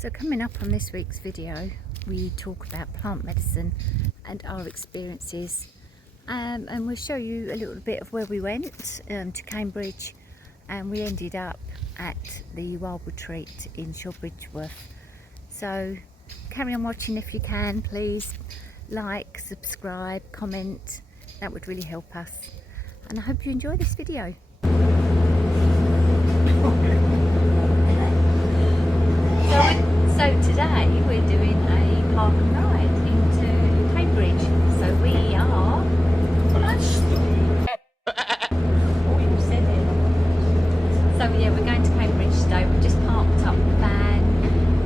So coming up on this week's video, we talk about plant medicine and our experiences, and we'll show you a little bit of where we went to Cambridge, and we ended up at the Wild Retreat in Shorebridgeworth. So carry on watching if you can, please. Like, subscribe, comment, that would really help us, and I hope you enjoy this video. So today we're doing a park and ride into Cambridge. So we are... Oh, you said it. So yeah, we're going to Cambridge today. We've just parked up the van,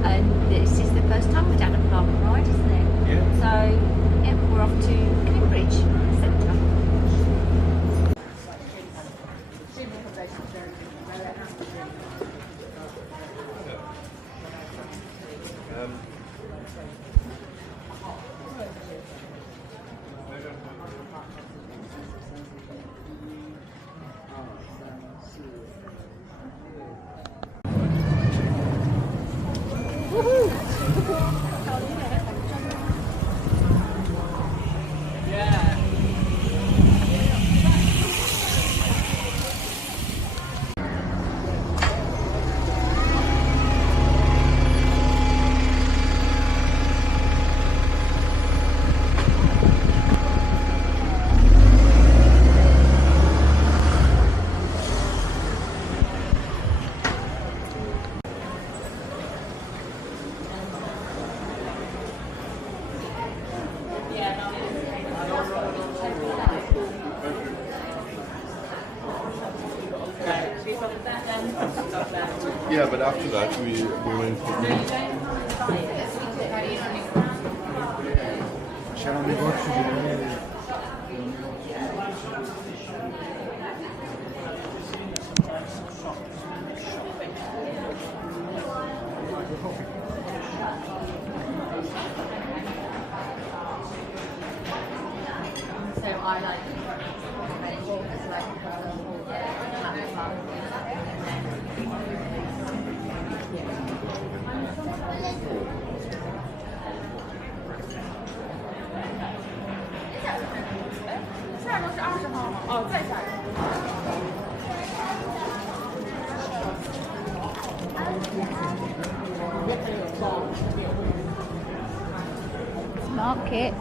and this is the first time we've done a park and ride, isn't it? Yeah. So yeah, we're off to Cambridge Centre. Yeah, but after that we went to c'era un negozio di So I like market.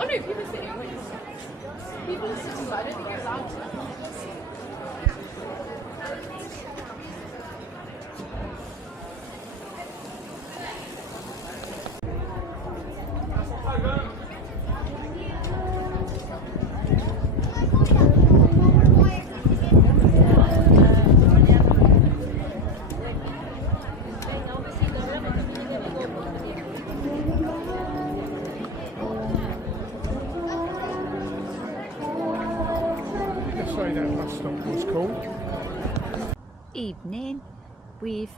Oh no, people are sitting. People are sitting, but I don't think you're allowed to. that bus stop was called. Evening. We've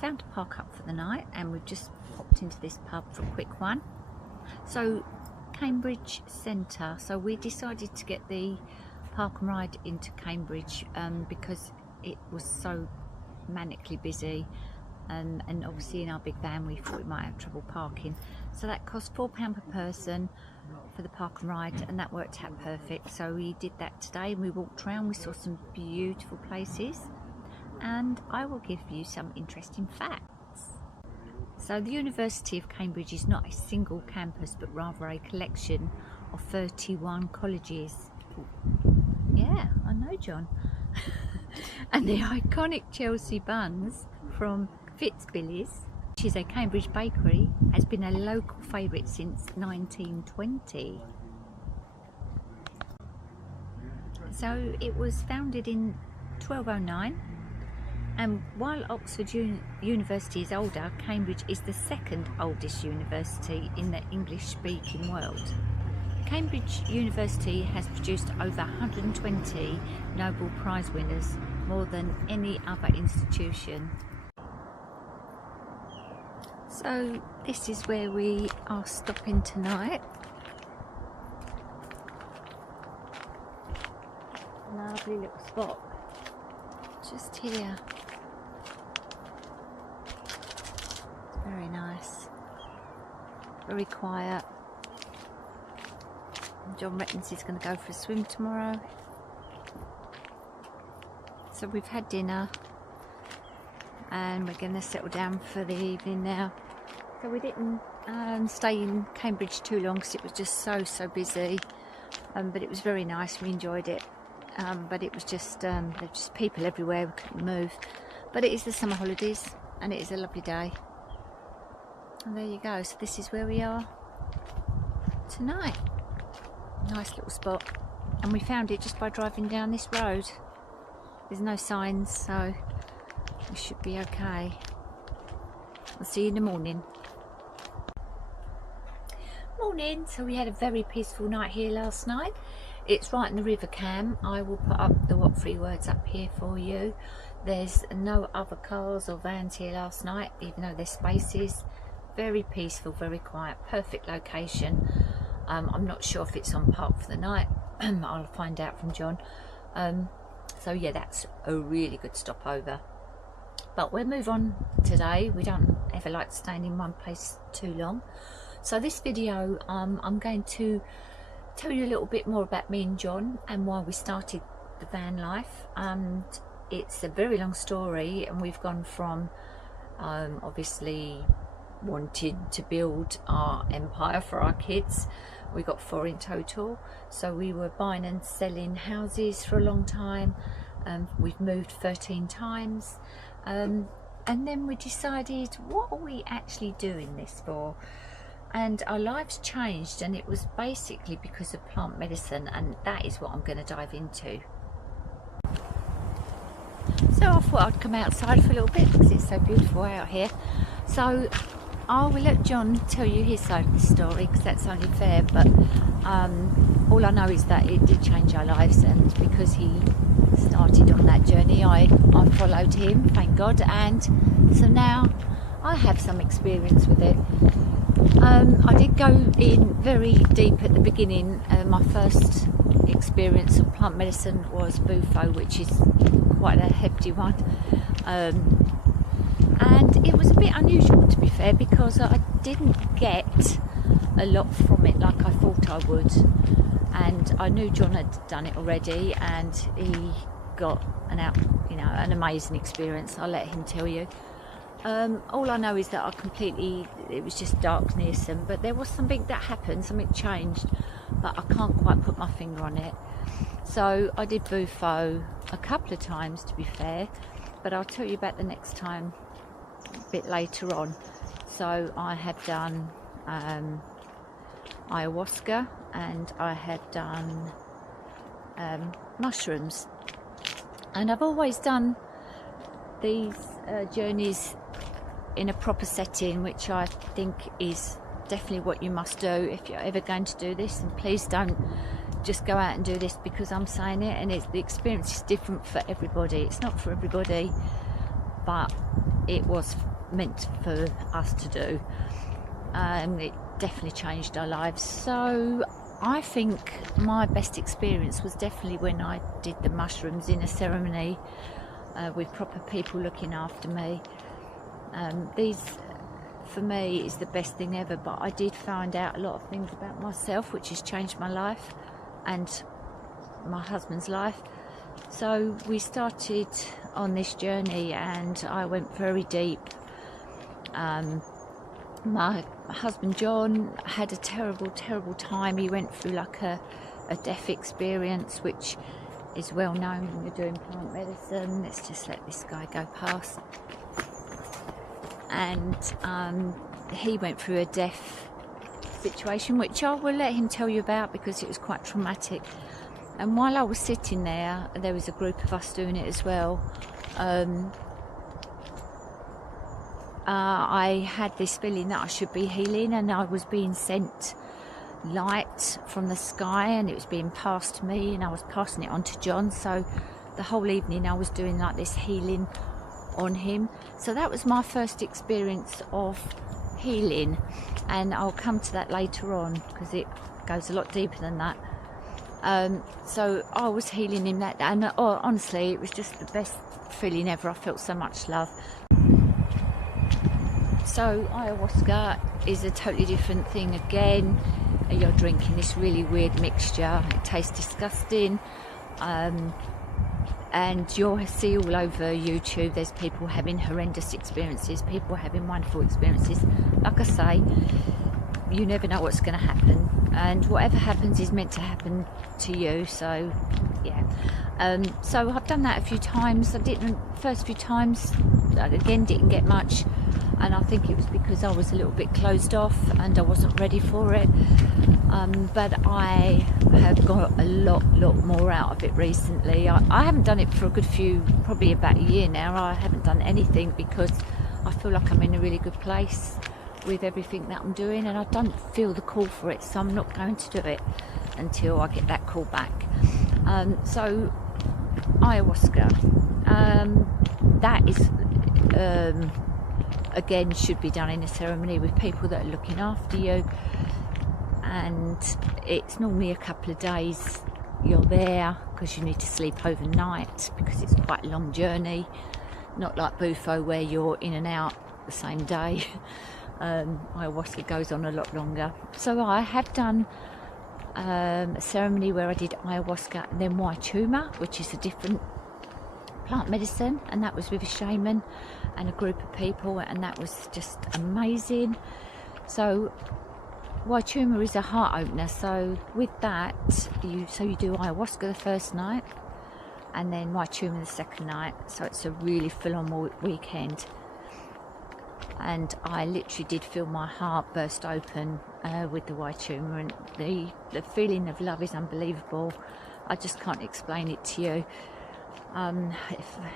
found a park up for the night, and we've just popped into this pub for a quick one. So Cambridge Centre, so we decided to get the park and ride into Cambridge because it was so manically busy, and obviously in our big van we thought we might have trouble parking, so that cost £4 per person for the park and ride, and that worked out perfect. So we did that today, and we walked around, we saw some beautiful places, and I will give you some interesting facts. So the University of Cambridge is not a single campus, but rather a collection of 31 colleges. Yeah, I know, John. And the iconic Chelsea buns from Fitzbilly's, which is a Cambridge bakery, has been a local favourite since 1920. So it was founded in 1209, and while Oxford University is older, Cambridge is the second oldest university in the English-speaking world. Cambridge University has produced over 120 Nobel Prize winners, more than any other institution. So this is where we are stopping tonight. Lovely little spot just here. It's very nice, very quiet. John reckons he's going to go for a swim tomorrow. So we've had dinner and we're going to settle down for the evening now. So we didn't stay in Cambridge too long because it was just so busy, but it was very nice. We enjoyed it, but it was just there were just people everywhere. We couldn't move, but it is the summer holidays and it is a lovely day. And there you go. So this is where we are tonight. Nice little spot, and we found it just by driving down this road. There's no signs, so we should be okay. I'll see you in the morning. Morning. So we had a very peaceful night here last night. It's right in the River Cam. I will put up the what 3 words up here for you. There's no other cars or vans here last night, even though there's spaces. Very peaceful, very quiet, perfect location. I'm not sure if it's on park for the night. I'll find out from John. So yeah, that's a really good stopover. But we'll move on today. We don't ever like staying in one place too long. So this video, I'm going to tell you a little bit more about me and John and why we started the van life. It's a very long story, and we've gone from obviously wanted to build our empire for our kids. We got 4 in total, so we were buying and selling houses for a long time. We've moved 13 times, and then we decided, what are we actually doing this for? And our lives changed, and it was basically because of plant medicine, and that is what I'm going to dive into. So I thought I'd come outside for a little bit because it's so beautiful out here. So I will let John tell you his side of the story, because that's only fair, but all I know is that it did change our lives, and because he started on that journey, I followed him, thank God, and so now I have some experience with it. I did go in very deep at the beginning. My first experience of plant medicine was bufo, which is quite a hefty one. And it was a bit unusual, to be fair, because I didn't get a lot from it like I thought I would, and I knew John had done it already, and he got an amazing experience. I'll let him tell you. All I know is that it was just darkness, but there was something that happened, something changed, but I can't quite put my finger on it. So I did bufo a couple of times, to be fair, but I'll tell you about the next time a bit later on. So I have done ayahuasca, and I have done mushrooms, and I've always done these journeys in a proper setting, which I think is definitely what you must do if you're ever going to do this. And please don't just go out and do this because I'm saying it, and the experience is different for everybody. It's not for everybody, but it was meant for us to do, and it definitely changed our lives. So I think my best experience was definitely when I did the mushrooms in a ceremony with proper people looking after me. These for me is the best thing ever, but I did find out a lot of things about myself, which has changed my life and my husband's life. So we started on this journey, and I went very deep. My husband John had a terrible time. He went through like a death experience, which is well known when you're doing plant medicine. Let's just let this guy go past. And he went through a death situation, which I will let him tell you about because it was quite traumatic. And while I was sitting there was a group of us doing it as well. I had this feeling that I should be healing, and I was being sent light from the sky, and it was being passed to me, and I was passing it on to John. So the whole evening I was doing like this healing on him. So that was my first experience of healing, and I'll come to that later on because it goes a lot deeper than that. So I was healing him that, and honestly it was just the best feeling ever. I felt so much love. So ayahuasca is a totally different thing again. You're drinking this really weird mixture. It tastes disgusting, and you'll see all over YouTube there's people having horrendous experiences, people having wonderful experiences. Like I say, you never know what's going to happen, and whatever happens is meant to happen to you. So yeah, so I've done that a few times. I didn't, first few times again didn't get much, and I think it was because I was a little bit closed off and I wasn't ready for it. But I have got a lot more out of it recently. I haven't done it for a good few, probably about a year now. I haven't done anything because I feel like I'm in a really good place with everything that I'm doing, and I don't feel the call for it, so I'm not going to do it until I get that call back. So ayahuasca, that is again should be done in a ceremony with people that are looking after you, and it's normally a couple of days you're there because you need to sleep overnight because it's quite a long journey, not like bufo where you're in and out the same day. Ayahuasca goes on a lot longer. So I have done a ceremony where I did ayahuasca and then huachuma, which is a different plant medicine, and that was with a shaman and a group of people, and that was just amazing. So huachuma is a heart opener. So with that, you do ayahuasca the first night and then huachuma the second night. So it's a really full-on weekend. And I literally did feel my heart burst open with the huachuma, and the feeling of love is unbelievable. I just can't explain it to you.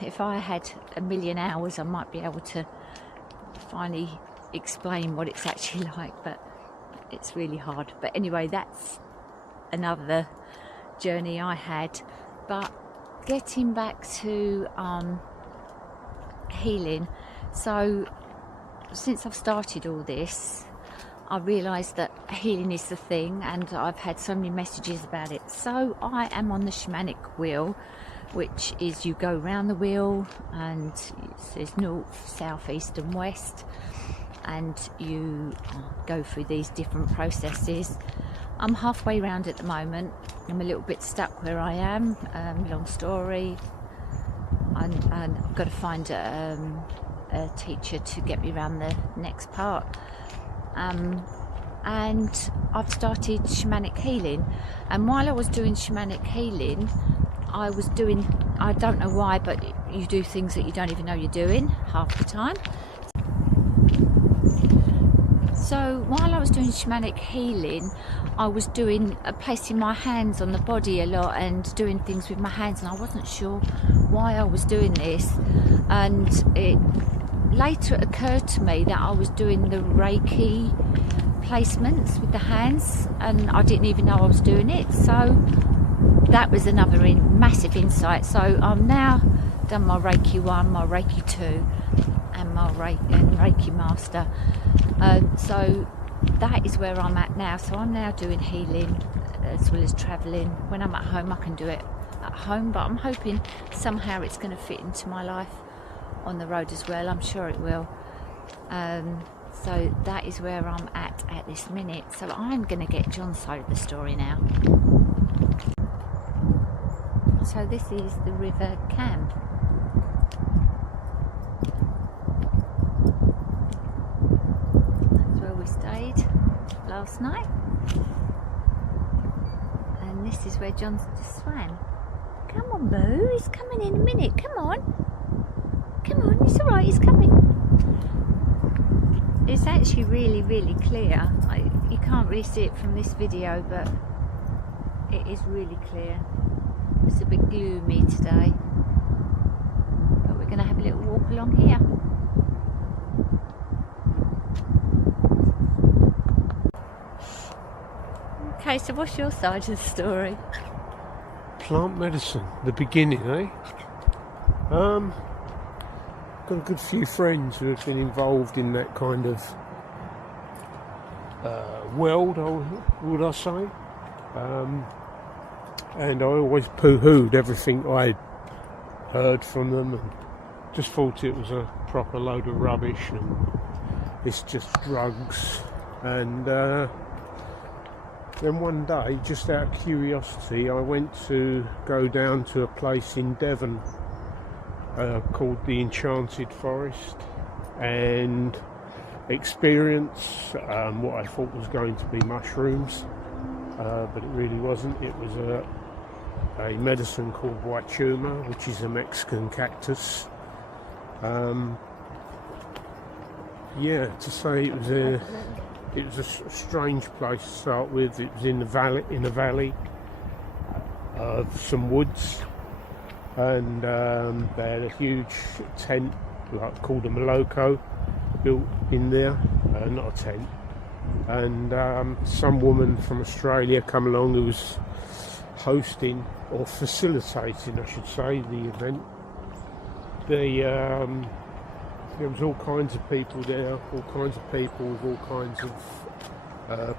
If I had a million hours, I might be able to finally explain what it's actually like, but it's really hard. But anyway, that's another journey I had. But getting back to healing, so since I've started all this, I realised that healing is the thing, and I've had so many messages about it. So I am on the shamanic wheel, which is you go round the wheel, and there's north, south, east and west, and you go through these different processes. I'm halfway round at the moment. I'm a little bit stuck where I am. Long story, and I've got to find a teacher to get me around the next part. And I've started shamanic healing, and while I was doing shamanic healing, I don't know why, but you do things that you don't even know you're doing half the time. So while I was doing shamanic healing, I was placing my hands on the body a lot and doing things with my hands, and I wasn't sure why I was doing this. And it later occurred to me that I was doing the Reiki placements with the hands, and I didn't even know I was doing it. So that was another massive insight. So I'm now done my Reiki 1, my Reiki 2 and my Reiki Master. So that is where I'm at now. So I'm now doing healing as well as travelling. When I'm at home I can do it at home, but I'm hoping somehow it's going to fit into my life on the road as well. I'm sure it will. So that is where I'm at this minute. So I'm going to get John's side of the story now. So this is the River Cam. That's where we stayed last night. And this is where John just swam. Come on, Boo, he's coming in a minute. Come on. Come on, it's alright, he's coming. It's actually really clear. You can't really see it from this video, but it is really clear. It's a bit gloomy today, but we're going to have a little walk along here. Okay, so what's your side of the story? Plant medicine, the beginning, eh? Got a good few friends who have been involved in that kind of world, would I say? And I always poo-hooed everything I heard from them and just thought it was a proper load of rubbish and it's just drugs. And then one day, just out of curiosity, I went to go down to a place in Devon called the Enchanted Forest and experience what I thought was going to be mushrooms, but it really wasn't. It was a medicine called huachuma, which is a Mexican cactus. Yeah, to say it was a strange place to start with. It was in a valley of some woods, and they had a huge tent, called a maloko, built in there. Not a tent. And some woman from Australia come along who was hosting or facilitating, I should say, the event. There was all kinds of people there, all kinds of people with all kinds of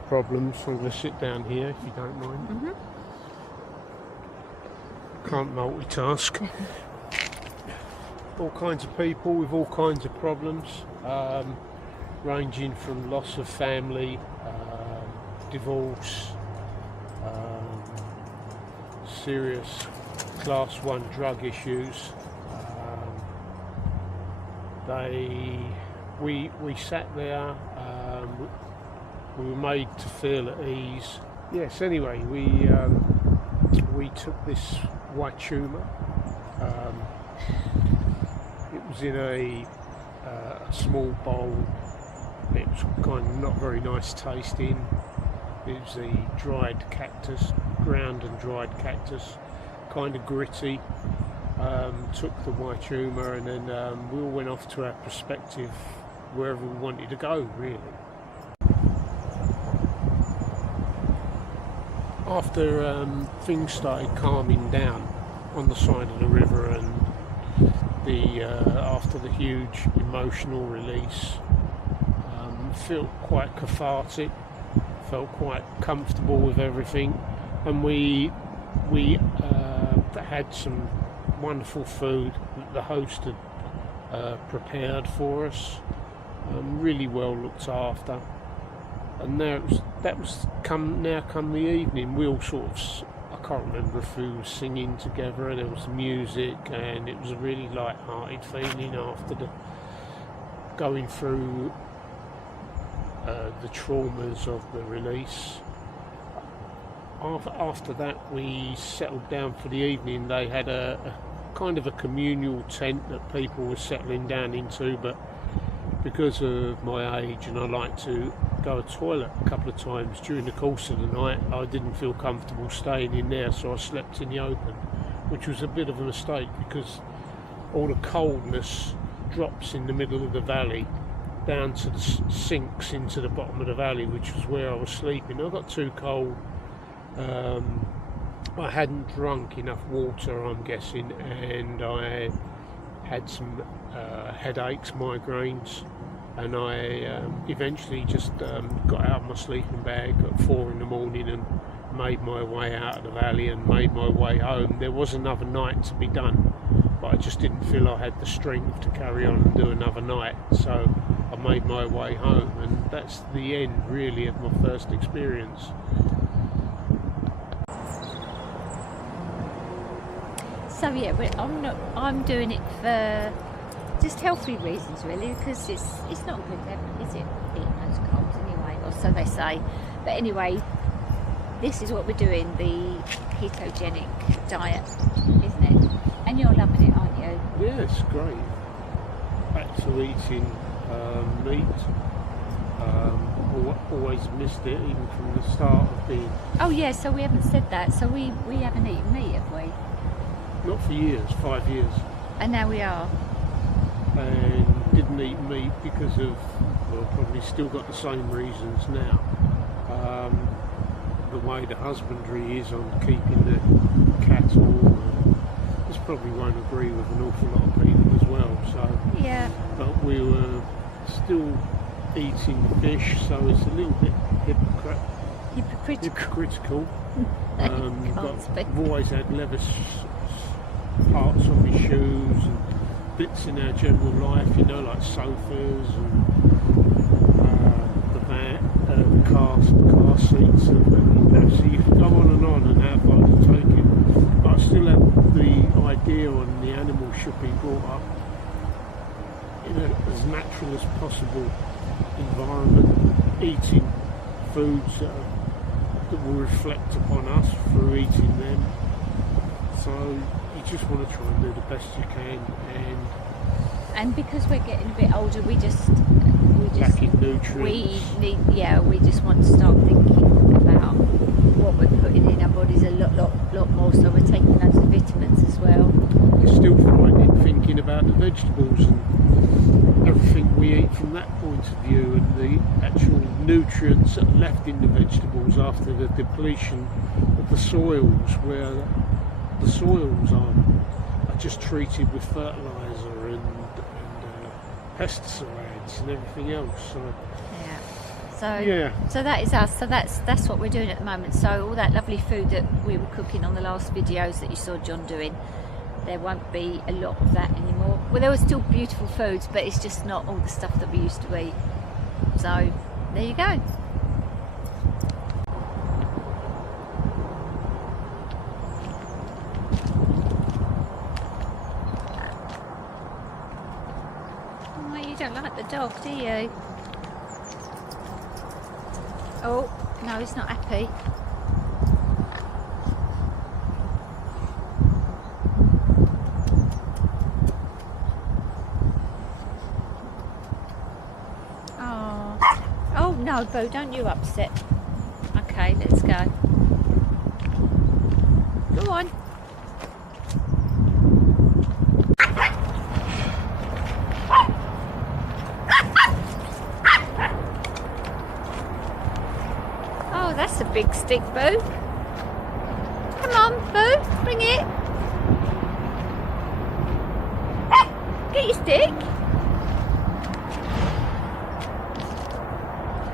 problems. I'm going to sit down here if you don't mind. Mm-hmm. Can't multitask. All kinds of people with all kinds of problems, ranging from loss of family, divorce, serious class 1 drug issues. We sat there, we were made to feel at ease. Yes, anyway, we took this huachuma. It was in a small bowl. It was kind of not very nice tasting. It was a dried cactus, ground and dried cactus, kind of gritty. Took the huachuma and then we all went off to our perspective wherever we wanted to go, really. After things started calming down on the side of the river and after the huge emotional release, felt quite cathartic, felt quite comfortable with everything, and we had some wonderful food that the host had prepared for us, really well looked after. And now come the evening, we all sort of, I can't remember if we were singing together, there was music, and it was a really light-hearted feeling after going through the traumas of the release. After that, we settled down for the evening. They had a kind of a communal tent that people were settling down into, but because of my age and I like to go to the toilet a couple of times during the course of the night, I didn't feel comfortable staying in there, so I slept in the open, which was a bit of a mistake because all the coldness drops in the middle of the valley down to the sinks into the bottom of the valley, which was where I was sleeping. I got too cold. I hadn't drunk enough water, I'm guessing, and I had some headaches, migraines, and I eventually just got out of my sleeping bag at 4 in the morning and made my way out of the valley and made my way home. There was another night to be done, but I just didn't feel I had the strength to carry on and do another night, so I made my way home, and that's the end really of my first experience. So yeah, but I'm doing it for just healthy reasons, really, because it's not good, is it? Eating those carbs anyway, or so they say. But anyway, this is what we're doing, the ketogenic diet, isn't it? And you're loving it, aren't you? Yeah, it's great. Back to eating meat. Always missed it, even from the start of being. Oh yeah, so we haven't said that. So we haven't eaten meat, have we? Not for years, 5 years. And now we are. And didn't eat meat because of, well, probably still got the same reasons now. the way the husbandry is on keeping the cattle. This probably won't agree with an awful lot of people as well. So Yeah. but we were still eating fish, so it's a little bit hypocritical. But I've always had leather parts on my shoes and bits in our general life, you know, like sofas and the car seats, and so you can go on and how far to take it. But I still have the idea on the animal should be brought up in as natural as possible environment, eating foods that will reflect upon us through eating them. So you just want to try and do the best you can, and because we're getting a bit older, we just lacking nutrients. we just want to start thinking about what we're putting in our bodies a lot more. So we're taking loads of vitamins as well. You're still finding thinking about the vegetables and everything we eat from that point of view, and the actual nutrients that are left in the vegetables after the depletion of the soils, where the soils are just treated with fertiliser and pesticides and everything else. So that is us. So that's what we're doing at the moment. So all that lovely food that we were cooking on the last videos that you saw John doing, there won't be a lot of that anymore. Well, there were still beautiful foods, but it's just not all the stuff that we used to eat. So there you go. Oh, you don't like the dog, do you? Oh, no, he's not happy. Oh no, Boo, don't you upset. Okay, let's go. Go on. Oh, that's a big stick, Boo. Come on, Boo, bring it. Get your stick.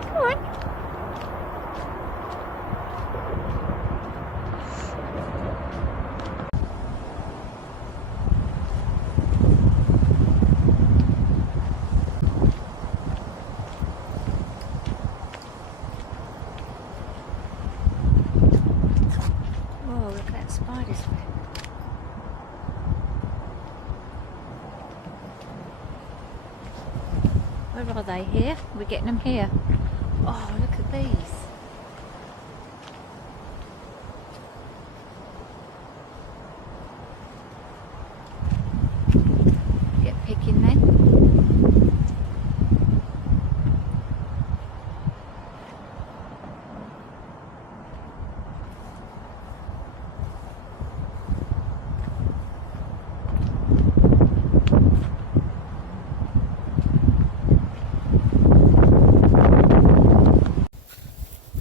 Come on. Oh, look at that spider's web. Where are they? Here? We're getting them here. Oh, look at these. Get picking then.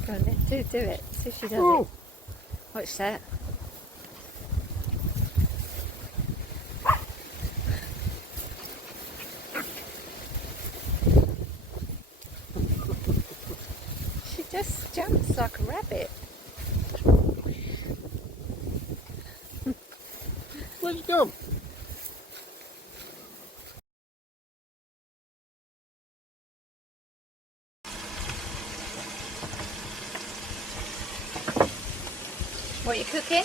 Go on then, do it. See if she does it. Watch that. She just jumps like a rabbit. Where's it gone? What are you cooking?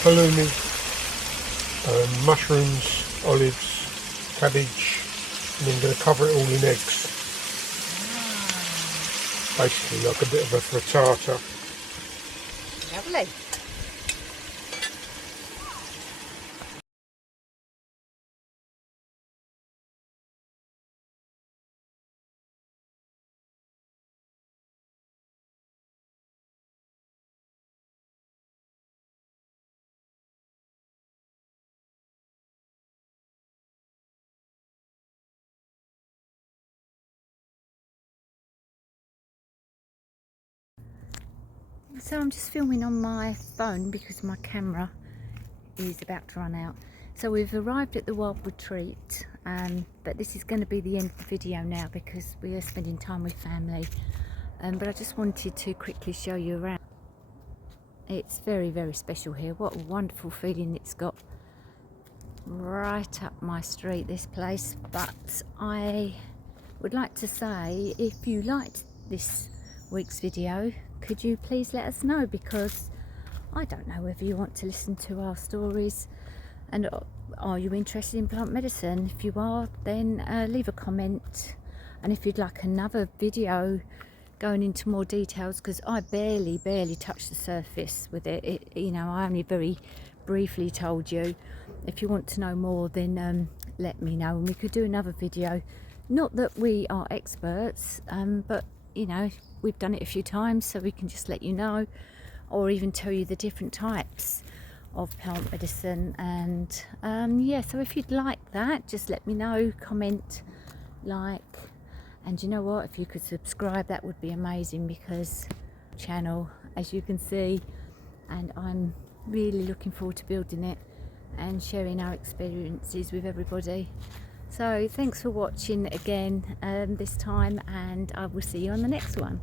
Halloumi, mushrooms, olives, cabbage, and then I'm going to cover it all in eggs. Basically like a bit of a frittata. Lovely. So I'm just filming on my phone because my camera is about to run out. So we've arrived at the Wild Retreat, but this is going to be the end of the video now because we are spending time with family. But I just wanted to quickly show you around. It's very, very special here. What a wonderful feeling it's got. Right up my street, this place. But I would like to say, if you liked this week's video, could you please let us know, because I don't know whether you want to listen to our stories, and are you interested in plant medicine? If you are, then leave a comment, and if you'd like another video going into more details, because I barely touched the surface with it, you know, I only very briefly told you. If you want to know more, then let me know and we could do another video. Not that we are experts, but you know, we've done it a few times, so we can just let you know, or even tell you the different types of plant medicine. And yeah, so if you'd like that, just let me know, comment, like, and you know what, if you could subscribe, that would be amazing, because channel, as you can see, and I'm really looking forward to building it and sharing our experiences with everybody. So thanks for watching again this time, and I will see you on the next one.